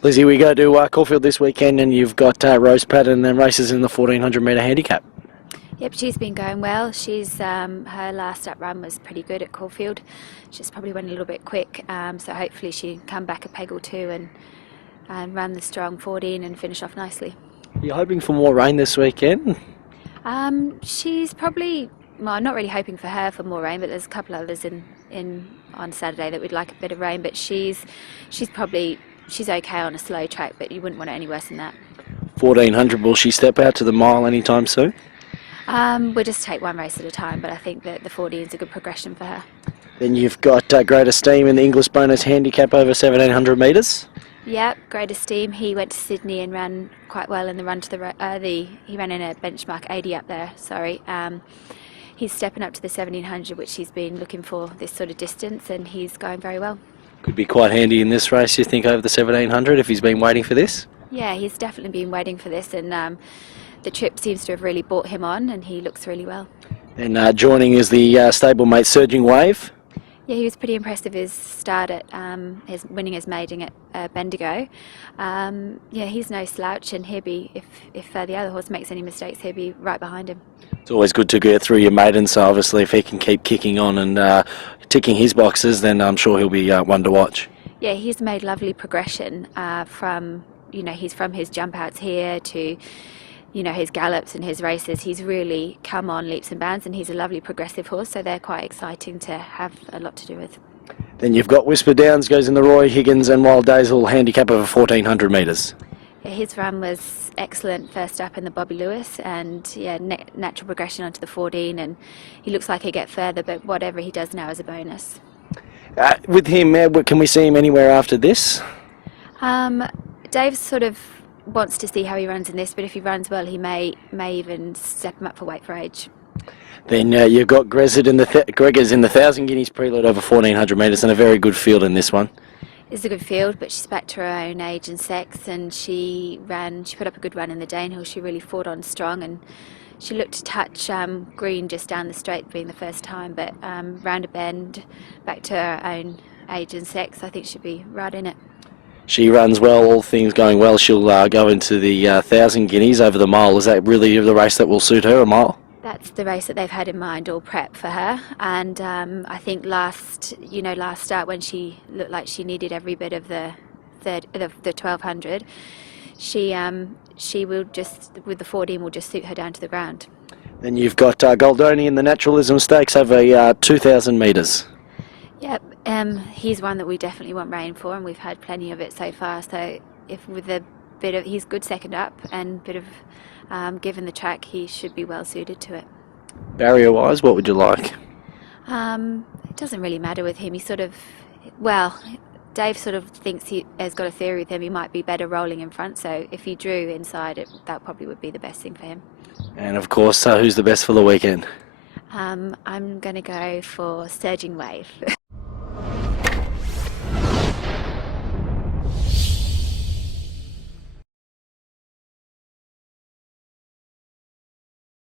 Lizzy, we go to Caulfield this weekend and you've got Rose Patton and races in the 1400 metre handicap. Yep, she's been going well. Her last up run was pretty good at Caulfield. She's probably went a little bit quick, so hopefully she can come back a peg or two and run the strong 14 and finish off nicely. You're hoping for more rain this weekend? She's probably, well, I'm not really hoping for her for more rain, but there's a couple others in on Saturday that would like a bit of rain, but she's okay on a slow track, but you wouldn't want it any worse than that. 1400, will she step out to the mile anytime soon? We'll just take one race at a time, but I think that the 14 is a good progression for her. Then you've got Great Esteem in the English bonus handicap over 1700 metres. Yep, Great Esteem. He went to Sydney and ran quite well in the run to he ran in a benchmark 80 up there. Sorry. He's stepping up to the 1700, which he's been looking for this sort of distance, and he's going very well. Could be quite handy in this race, you think, over the 1700 if he's been waiting for this? Yeah, he's definitely been waiting for this, and the trip seems to have really brought him on, and he looks really well. And joining is the stablemate Surging Wave. Yeah, he was pretty impressive his start at winning his maiden at Bendigo. Yeah, he's no slouch, and he'll be, if the other horse makes any mistakes, he'll be right behind him. It's always good to get through your maiden, so obviously if he can keep kicking on and ticking his boxes, then I'm sure he'll be one to watch. Yeah, he's made lovely progression from his jump outs here to his gallops and his races. He's really come on leaps and bounds, and he's a lovely progressive horse, so they're quite exciting to have a lot to do with. Then you've got Whisper Downs goes in the Roy Higgins and Wild Dazel handicap over 1400 metres. Yeah, his run was excellent first up in the Bobby Lewis, and yeah, natural progression onto the 14, and he looks like he'll get further, but whatever he does now is a bonus. With him, can we see him anywhere after this? Dave sort of wants to see how he runs in this, but if he runs well, he may even step him up for weight for age. Then you've got Gregors in the 1,000 guineas preload over 1400 metres, and a very good field in this one. It's a good field, but she's back to her own age and sex, and she put up a good run in the Danehill. She really fought on strong, and she looked to touch green just down the straight being the first time, but round a bend, back to her own age and sex, I think she'll be right in it. She runs well, all things going well. She'll go into the 1,000 guineas over the mile. Is that really the race that will suit her, a mile? That's the race that they've had in mind, all prep for her. And I think last start when she looked like she needed every bit of the 1,200, she will just, with the 14, will just suit her down to the ground. Then you've got Goldoni in the Naturalism Stakes over 2,000 metres. Yep, he's one that we definitely want rain for, and we've had plenty of it so far. So if with a bit of, he's good second up, and bit of given the track, he should be well suited to it. Barrier-wise, what would you like? It doesn't really matter with him. He sort of, well, Dave sort of thinks he has got a theory with him. He might be better rolling in front, so if he drew inside, that probably would be the best thing for him. And of course, who's the best for the weekend? I'm going to go for Surging Wave.